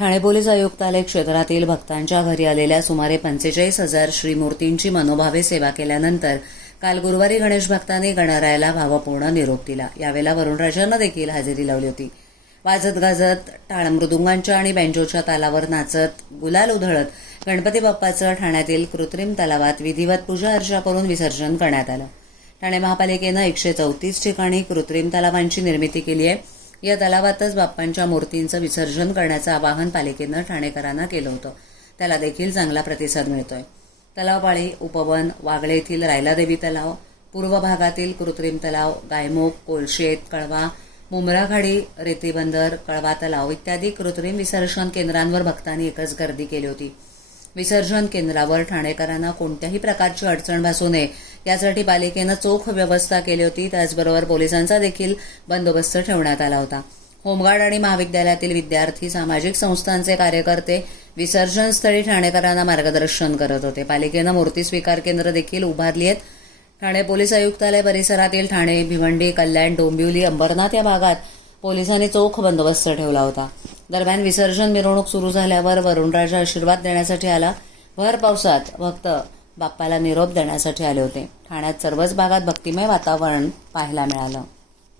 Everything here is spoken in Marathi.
ठाणे पोलीस आयुक्तालय क्षेत्रातील भक्तांच्या घरी आलेल्या सुमारे पंचेचाळीस हजार श्रीमूर्तींची मनोभावे सेवा केल्यानंतर काल गुरुवारी गणेश भक्तांनी गणरायाला भावपूर्ण निरोप दिला. यावेळेला वरुणराजांना देखील हजेरी लावली होती. वाजत गाजत टाळ मृदुंगांच्या आणि बँजोच्या तालावर नाचत गुलाल उधळत गणपती बाप्पाचं ठाण्यातील कृत्रिम तलावात विधिवत पूजा अर्चा करून विसर्जन करण्यात आलं. ठाणे महापालिकेनं एकशे चौतीस ठिकाणी कृत्रिम तलावांची निर्मिती केली आहे. या तलावातच बाप्पांच्या मूर्तींचं विसर्जन करण्याचं आवाहन पालिकेनं ठाणेकरांना केलं होतं. त्याला देखील चांगला प्रतिसाद मिळतोय. तलावपाळी उपवन वागळे येथील रायलादेवी तलाव पूर्व भागातील कृत्रिम तलाव गायमुख कोळशेत कळवा मुमराखाडी रेतीबंदर कळवा तलाव इत्यादी कृत्रिम विसर्जन केंद्रांवर भक्तांनी एकच गर्दी केली होती. विसर्जन केंद्रावर ठाणेकरांना कोणत्याही प्रकारची अडचण भासू नये यासाठी पालिकेनं चोख व्यवस्था केली होती. त्याचबरोबर पोलिसांचा देखील बंदोबस्त ठेवण्यात आला होता. होमगार्ड आणि महाविद्यालयातील विद्यार्थी सामाजिक संस्थांचे कार्यकर्ते विसर्जन स्थळी ठाणेकरांना मार्गदर्शन करत होते. पालिकेनं मूर्ती स्वीकार केंद्र देखील उभारली आहेत. ठाणे पोलीस आयुक्तालय परिसरातील ठाणे भिवंडी कल्याण डोंबिवली अंबरनाथ या भागात पोलिसांनी चोख बंदोबस्त ठेवला होता. दरम्यान विसर्जन मिरवणूक सुरू झाल्यावर वरुणराजा आशीर्वाद देण्यासाठी आला. भर पावसात भक्त बाप्पाला निरोप देण्यासाठी आले होते. ठाण्यात सर्वच भागात भक्तिमय वातावरण पाहायला मिळालं.